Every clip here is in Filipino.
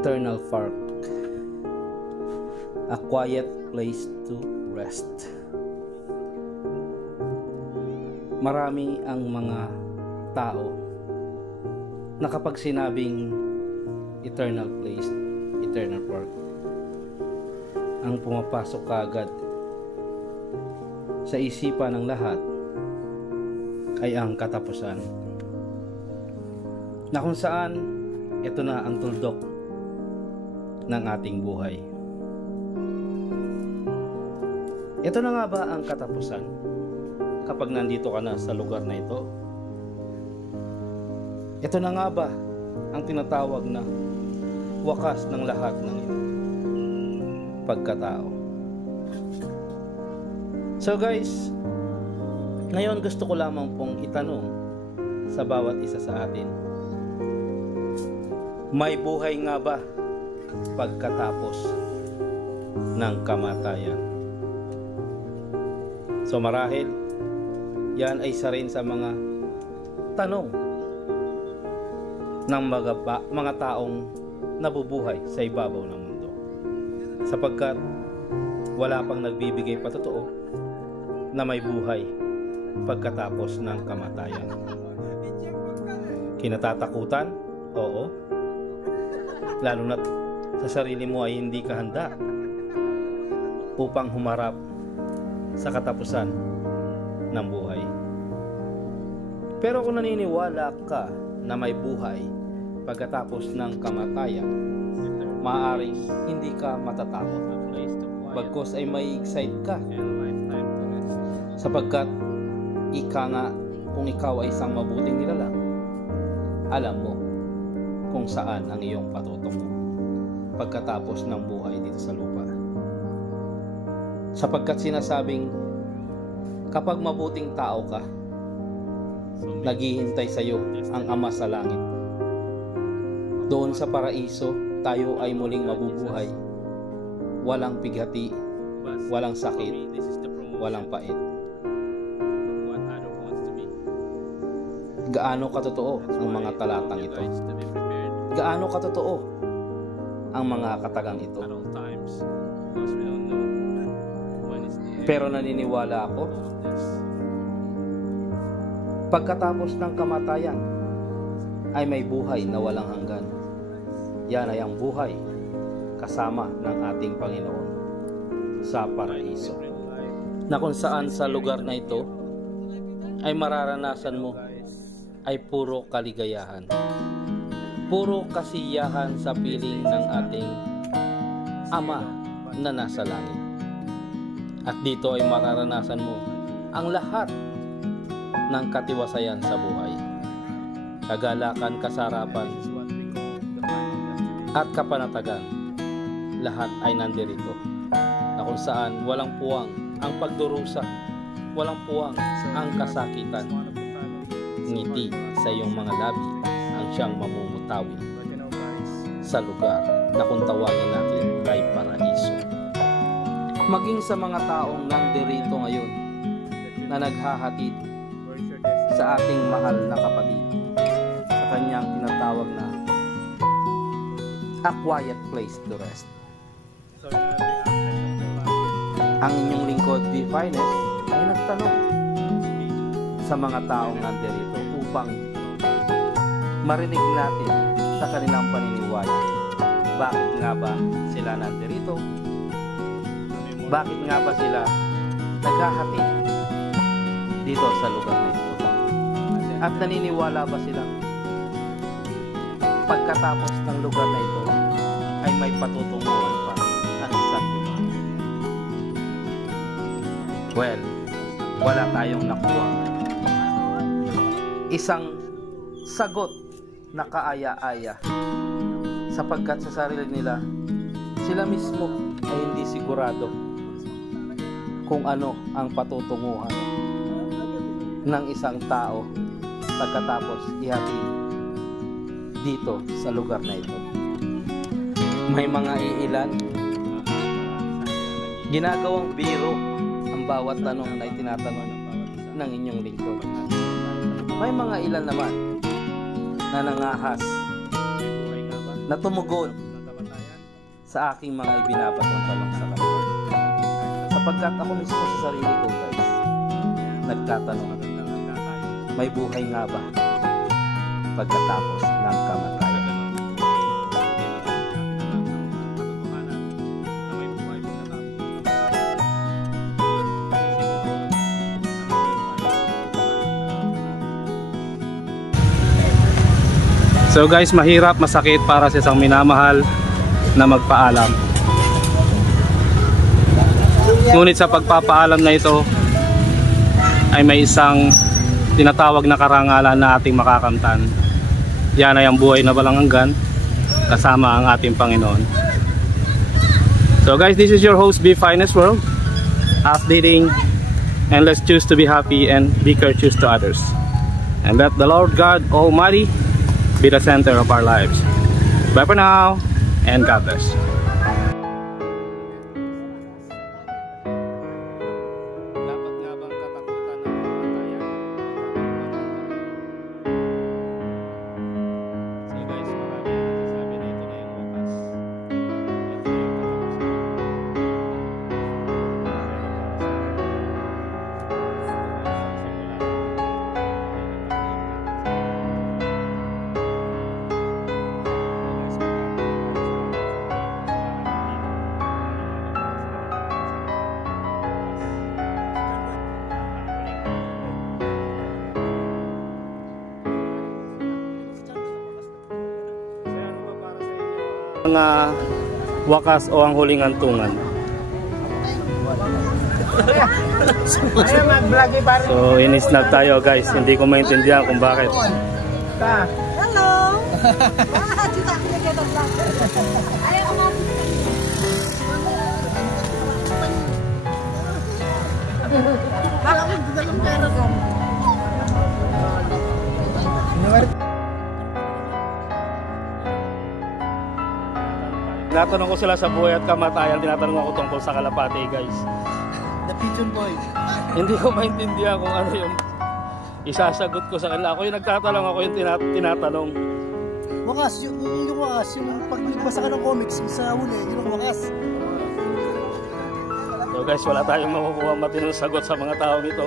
Eternal Park, a quiet place to rest. Marami ang mga tao na kapag sinabing eternal place, eternal park, ang pumapasok kaagad sa isipan ng lahat ay ang katapusan, na kung saan ito na ang tuldok ng ating buhay. Ito na nga ba ang katapusan kapag nandito ka na sa lugar na ito? Ito na nga ba ang tinatawag na wakas ng lahat ng iyong pagkatao? So guys, ngayon gusto ko lamang pong itanong sa bawat isa sa atin, may buhay nga ba pagkatapos ng kamatayan? So marahil yan ay isa rin sa mga tanong ng mga taong nabubuhay sa ibabaw ng mundo, sapagkat wala pang nagbibigay patotoo na may buhay pagkatapos ng kamatayan. Kinatatakutan? Oo. Lalo na sa sarili mo ay hindi ka handa upang humarap sa katapusan ng buhay. Pero kung naniniwala ka na may buhay pagkatapos ng kamatayan, maaaring hindi ka matatakot, bagkus ay may excite ka, sapagkat ika nga, kung ikaw ay isang mabuting nilalang, alam mo kung saan ang iyong patutungo pagkatapos ng buhay dito sa lupa. Sapagkat sinasabing kapag mabuting tao ka, naghihintay sa iyo ang Ama sa langit. Doon sa paraiso, tayo ay muling mabubuhay, walang pighati, walang sakit, walang pait. Gaano katotoo ang mga talatang ito? Gaano katotoo ang mga katagang ito? Pero naniniwala ako, pagkatapos ng kamatayan ay may buhay na walang hanggan. Yan ay ang buhay kasama ng ating Panginoon sa paraiso, na kung saan sa lugar na ito ay mararanasan mo ay puro kaligayahan, puro kasiyahan sa piling ng ating Ama na nasa langit. At dito ay mararanasan mo ang lahat ng katiwasayan sa buhay, kagalakan, kasarapan at kapanatagan. Lahat ay nandirito, na kung saan walang puwang ang pagdurusa, walang puwang ang kasakitan. Ngiti sa iyong mga labi ang siyang mamumutawi sa lugar na kung tawagin natin ay paraiso. Maging sa mga taong nandirito ngayon na naghahatid sa ating mahal na kapatid sa kanyang tinatawag na a quiet place to rest. Ang inyong lingkod, The Finest, ay nagtanong sa mga taong nandirito upang marinig natin sa kanilang paniniwala. Bakit nga ba sila nandirito? Bakit nga ba sila naghahatid dito sa lugar na ito? At naniniwala ba sila pagkatapos ng lugar na ito ay may patutunguhan pa ang isang lugar? Well, wala tayong nakuha isang sagot na kaaya-aya, sapagkat sa sarili nila, sila mismo ay hindi sigurado kung ano ang patutunguhan ng isang tao pagkatapos ihatid dito sa lugar na ito. May mga iilan ginagawang biro ang bawat tanong na itinatanong ng inyong lingkod. May mga ilan naman na nangahas, na tumugon sa aking mga ibinabagong talong sa kanila. Sapagkat ako mismo sa sarili ko guys, nagtatanong, may buhay nga ba pagkatapos ng kamatayan? So guys, mahirap, masakit para sa isang minamahal na magpaalam. Ngunit sa pagpapaalam na ito ay may isang tinatawag na karangalan na ating makakamtan. Yan ay ang buhay na walang hanggan kasama ang ating Panginoon. So guys, this is your host B Finest World, updating, and let's choose to be happy and be courteous to others. And let the Lord God Almighty be the center of our lives. Bye for now, and God bless. Dapat nga bang katakutan ng kamatayan? So guys, marami ang nagsasabi na ito na yung wakas. Ito na yung mga wakas o ang huling hantungan. So inisnag tayo guys, hindi ko maintindihan kung bakit. Hello. Tinatanong ko sila sa buhay at kamatayan, tinatanong ako tungkol sa kalapate guys. The pigeon boy. Hindi ko maintindihan kung ano yung isasagot ko sa kanila. Ako yung nagtatanong, ako yung tinatanong. Wakas, yung wakas, yung pag nagbasa ka ng comics sa huli, yung wakas. So guys, wala tayong makukuha matinong sagot sa mga taong ito.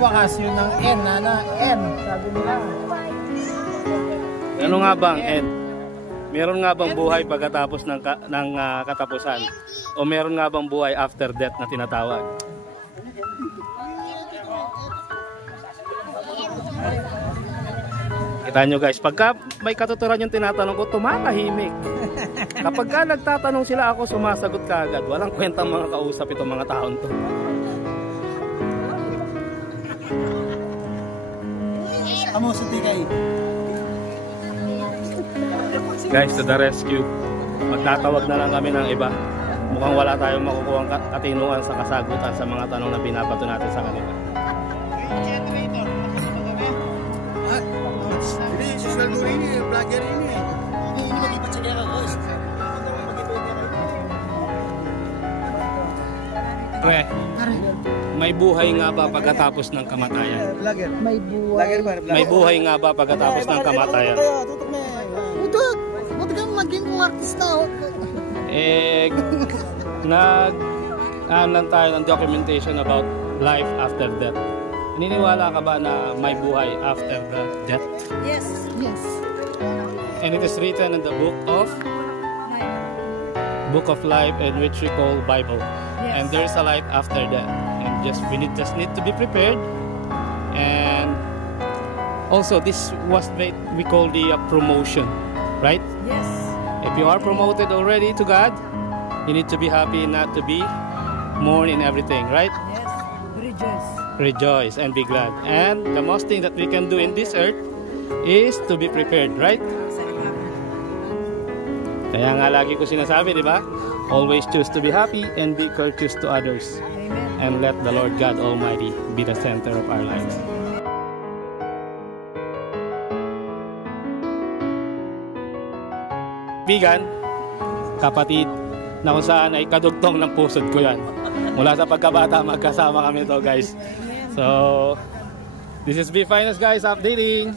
Wakas yun ng N, N, sabi nila. Ano nga bang N? Meron nga bang buhay pagkatapos ng katapusan? O meron nga bang buhay after death na tinatawag? Kita nyo guys, pagka may katuturan yung tinatanong ko, tumatahimik. Kapag ka nagtatanong sila ako, sumasagot ka agad. Walang kwentang mga kausap itong mga taon to. Amo sa tigay. Guys, to the rescue. Magtatawag na lang kami ng iba. Mukhang wala tayong makukuha katinuan sa kasagutan sa mga tanong na binabato natin sa kanila. Ini social media ini, vlogger ini. Ini mag-ipatsagya ka, guys. Pre, may buhay nga ba pagkatapos ng kamatayan? Vlogger. May buhay. May buhay nga ba pagkatapos ng kamatayan? Tutok na. Utok! Huwag kang maging kong artista. Nag-aanan tayo ng documentation about life after death. Naniniwala ka ba na may buhay after the death? Yes. Yes. And it is written in the book of life, in which we call Bible. Yes. And there is a life after death. And just need to be prepared. And also this was made, we call the promotion, right? Yes. If you are promoted already to God, you need to be happy, not to be mourn in everything, right? Yes. Rejoice. Rejoice and be glad. And the most thing that we can do in this earth is to be prepared, right? Kaya nga lagi ko sinasabi, di ba? Always choose to be happy and be courteous to others. Amen. And let the Lord God Almighty be the center of our lives. Bigan, kapatid, na kung saan ay kadugtong ng pusod ko yan. Mula sa pagkabata, magkasama kami to guys. So, this is B Finance guys updating.